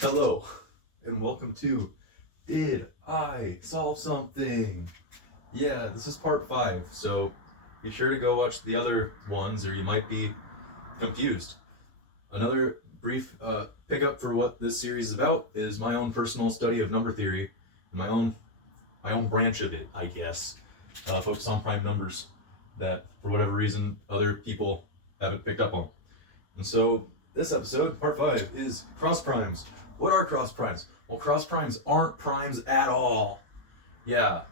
Hello, and welcome to Did I Solve Something? Yeah, this is part 5, so be sure to go watch the other ones or you might be confused. Another brief pickup for what this series is about is my own personal study of number theory, and my own branch of it, I guess, focused on prime numbers that, for whatever reason, other people haven't picked up on. And so this episode, part 5, is cross primes. What are cross primes? Well, cross primes aren't primes at all. Yeah,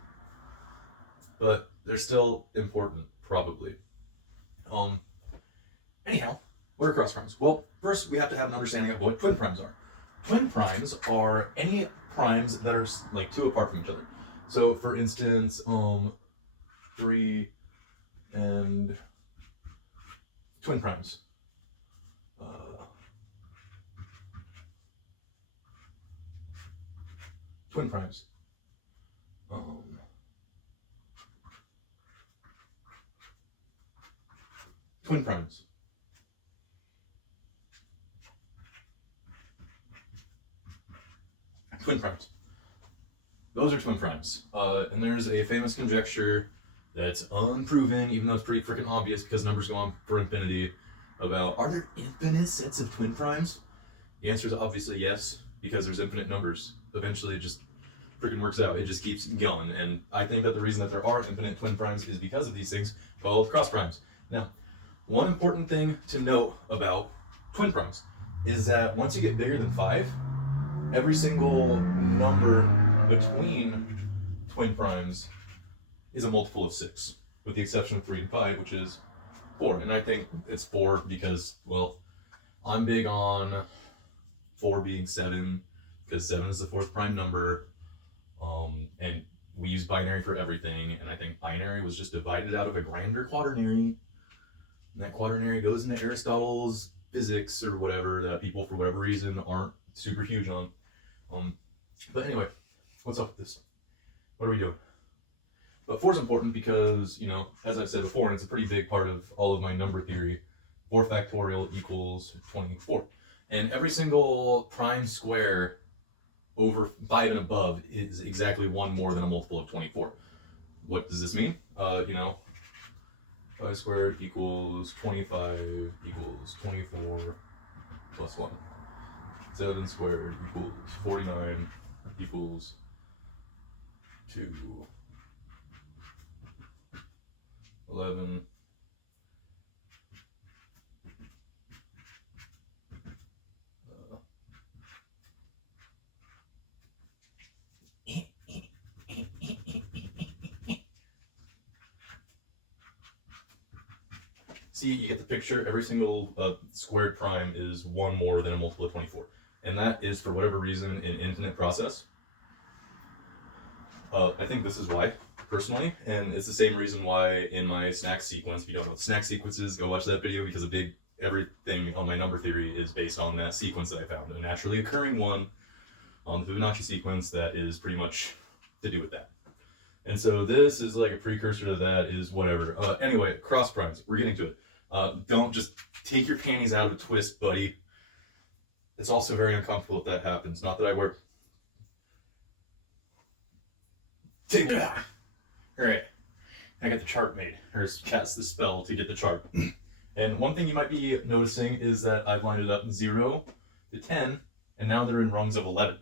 but they're still important, probably. Um, Anyhow, what are cross primes? Well, first we have to have an understanding of what twin primes are. Twin primes are any primes that are like two apart from each other. So, for instance, 3 and twin primes. Twin primes. Um, Twin primes. Twin primes. Those are twin primes. And there's a famous conjecture that's unproven, even though it's pretty freaking obvious because numbers go on for infinity, about are there infinite sets of twin primes? The answer is obviously yes, because there's infinite numbers. Eventually it just freaking works out. It just keeps going. And I think that the reason that there are infinite twin primes is because of these things called cross primes. Now, one important thing to note about twin primes is that once you get bigger than 5, every single number between twin primes is a multiple of 6, with the exception of 3 and 5, which is 4. And I think it's 4 because, well, I'm big on 4 being 7, because 7 is the fourth prime number, and we use binary for everything, and I think binary was just divided out of a grander quaternary, and that quaternary goes into Aristotle's physics or whatever that people, for whatever reason, aren't super huge on. But anyway, what's up with this? What are we doing? But 4 is important because, as I've said before, and it's a pretty big part of all of my number theory, 4 factorial equals 24. And every single prime square over 5 and above is exactly 1 more than a multiple of 24. What does this mean? 5 squared equals 25 equals 24 plus 1. 7 squared equals 49 equals 2. 11. See, you get the picture. Every single squared prime is 1 more than a multiple of 24. And that is, for whatever reason, an infinite process. I think this is why, personally, and it's the same reason why in my snack sequence, if you don't know what snack sequence is, go watch that video, because everything on my number theory is based on that sequence that I found, a naturally occurring one on the Fibonacci sequence that is pretty much to do with that. And so this is like a precursor to that, is whatever. Anyway, cross primes, we're getting to it. Don't just take your panties out of a twist, buddy. It's also very uncomfortable if that happens. Not that I wear... Alright, I got the chart made. Or cast the spell to get the chart. And one thing you might be noticing is that I've lined it up 0 to 10, and now they're in rungs of 11.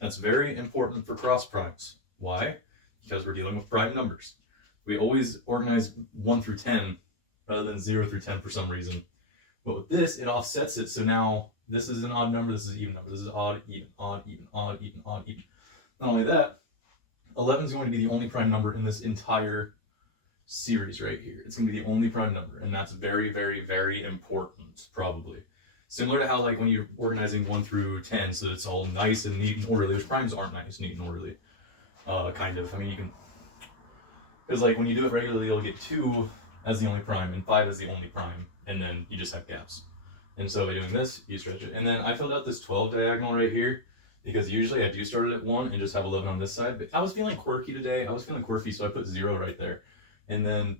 That's very important for cross primes. Why? Because we're dealing with prime numbers. We always organize 1 through 10 rather than 0 through 10 for some reason. But with this, it offsets it, so now this is an odd number, this is an even number, this is odd, even, odd, even, odd, even, odd, even. Not only that, 11 is going to be the only prime number in this entire series right here. It's going to be the only prime number, and that's very, very, very important, probably. Similar to how, like, when you're organizing 1 through 10, so it's all nice and neat and orderly, which primes aren't nice, neat, and orderly. Kind of. I mean, you can... Because, like, when you do it regularly, you'll get 2 as the only prime, and 5 as the only prime, and then you just have gaps. And so by doing this, you stretch it. And then I filled out this 12 diagonal right here, because usually I do start it at 1 and just have 11 on this side. But I was feeling quirky today. I was feeling quirky, so I put 0 right there. And then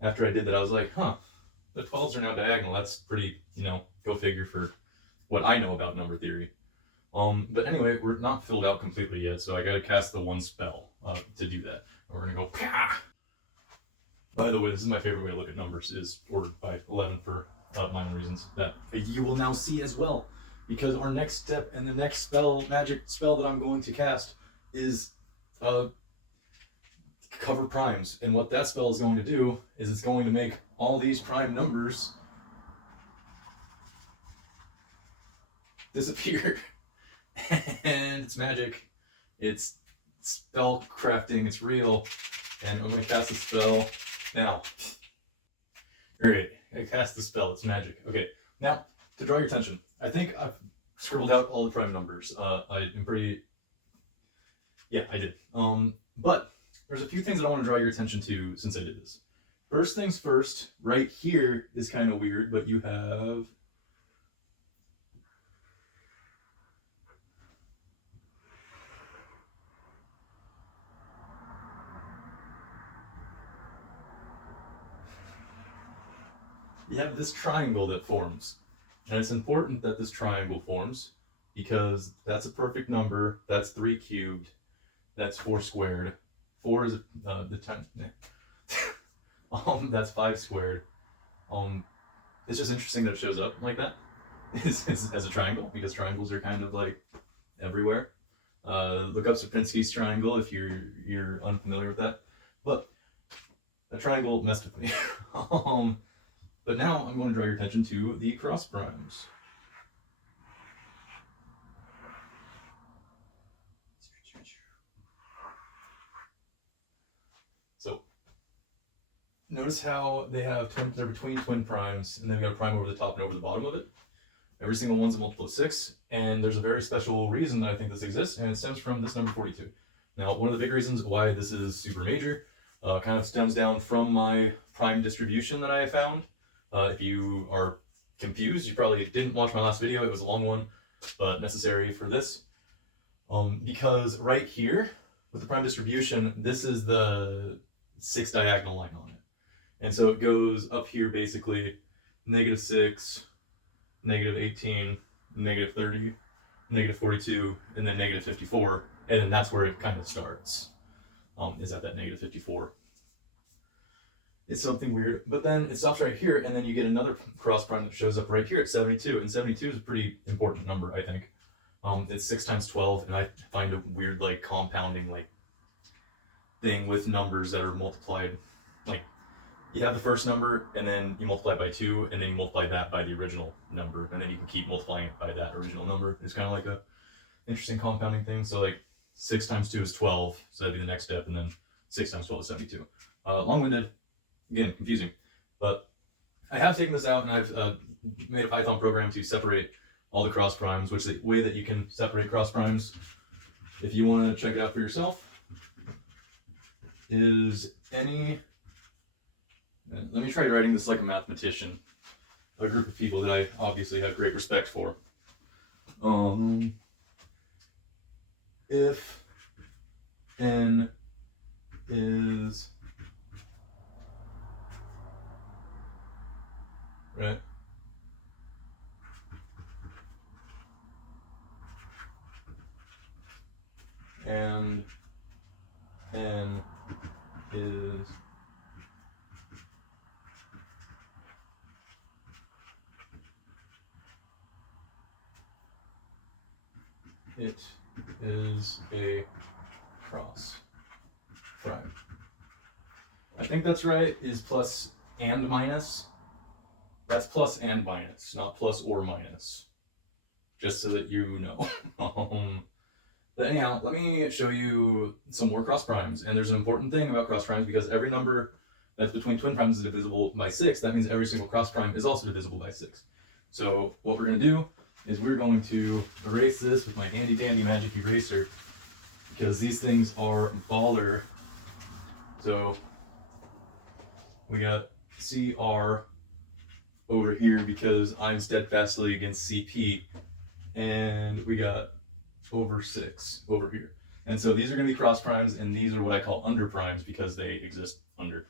after I did that, I was like, the 12s are now diagonal. That's pretty, go figure for what I know about number theory. But anyway, we're not filled out completely yet, so I gotta cast the one spell to do that. We're gonna go Pah! By the way, this is my favorite way to look at numbers, is ordered by 11 for minor reasons that you will now see as well. Because our next step and the next spell, magic spell that I'm going to cast is cover primes. And what that spell is going to do is it's going to make all these prime numbers disappear. And it's magic. It's spell crafting. It's real. And I'm going to cast the spell now. Alright, I cast the spell. It's magic. Okay, now to draw your attention, I think I've scribbled out all the prime numbers. I am pretty. Yeah, I did. But there's a few things that I want to draw your attention to since I did this. First things first, right here is kind of weird, but you have. You have this triangle that forms. And it's important that this triangle forms because that's a perfect number. That's 3 cubed. That's 4 squared. 4 is the 10. That's 5 squared. It's just interesting that it shows up like that as a triangle because triangles are kind of like everywhere. Look up Sierpinski's triangle if you're unfamiliar with that. But a triangle messed with me. But now I'm going to draw your attention to the cross primes. So notice how they have they're between twin primes, and then we got a prime over the top and over the bottom of it. Every single one's a multiple of 6, and there's a very special reason that I think this exists, and it stems from this number 42. Now, one of the big reasons why this is super major kind of stems down from my prime distribution that I found. If you are confused, you probably didn't watch my last video. It was a long one, but necessary for this. Because right here, with the prime distribution, this is the 6 diagonal line on it. And so it goes up here basically -6, -18, -30, -42, and then -54. And then that's where it kind of starts, is at that -54. It's something weird, but then it stops right here, and then you get another cross prime that shows up right here at 72, and 72 is a pretty important number, I think. It's 6 times 12, and I find a weird like compounding like thing with numbers that are multiplied. Like you have the first number, and then you multiply it by 2, and then you multiply that by the original number, and then you can keep multiplying it by that original number. It's kind of like a interesting compounding thing. So like 6 times 2 is 12, so that'd be the next step, and then 6 times 12 is 72. Long-winded. Again, confusing, but I have taken this out and I've made a Python program to separate all the cross primes, which is the way that you can separate cross primes, if you want to check it out for yourself, is any. Let me try writing this like a mathematician, a group of people that I obviously have great respect for. If n is right. And n is it is a cross prime. I think that's right, is plus and minus. That's plus and minus, not plus or minus. Just so that you know. But anyhow, let me show you some more cross primes. And there's an important thing about cross primes because every number that's between twin primes is divisible by 6. That means every single cross prime is also divisible by 6. So what we're going to do is we're going to erase this with my handy dandy magic eraser because these things are baller. So we got CR over here because I'm steadfastly against CP, and we got over 6 over here. And so these are going to be cross primes, and these are what I call under primes because they exist under.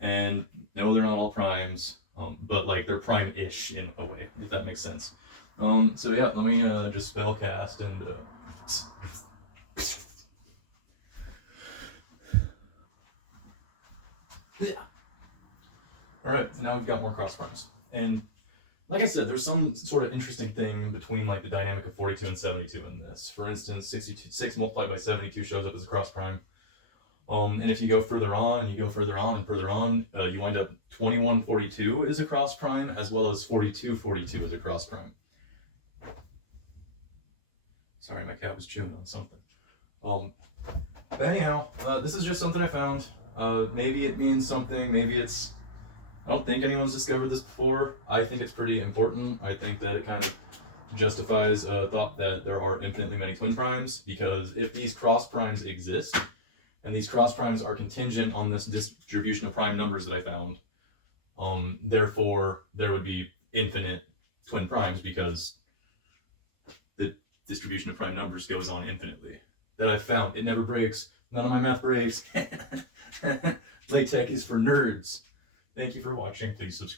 And no, they're not all primes, but like they're prime-ish in a way, if that makes sense. So yeah, let me just spell cast and yeah. All right, now we've got more cross primes, and like I said, there's some sort of interesting thing between like the dynamic of 42 and 72 in this. For instance, 6 multiplied by 72 shows up as a cross prime. And if you go further on, you wind up 2142 is a cross prime, as well as 4242 is a cross prime. Sorry, my cat was chewing on something. But anyhow, this is just something I found. Maybe it means something, maybe it's... I don't think anyone's discovered this before. I think it's pretty important. I think that it kind of justifies a thought that there are infinitely many twin primes, because if these cross primes exist, and these cross primes are contingent on this distribution of prime numbers that I found, therefore there would be infinite twin primes, because the distribution of prime numbers goes on infinitely. That I've found. It never breaks. None of my math breaks. LaTeX is for nerds. Thank you for watching. Please subscribe.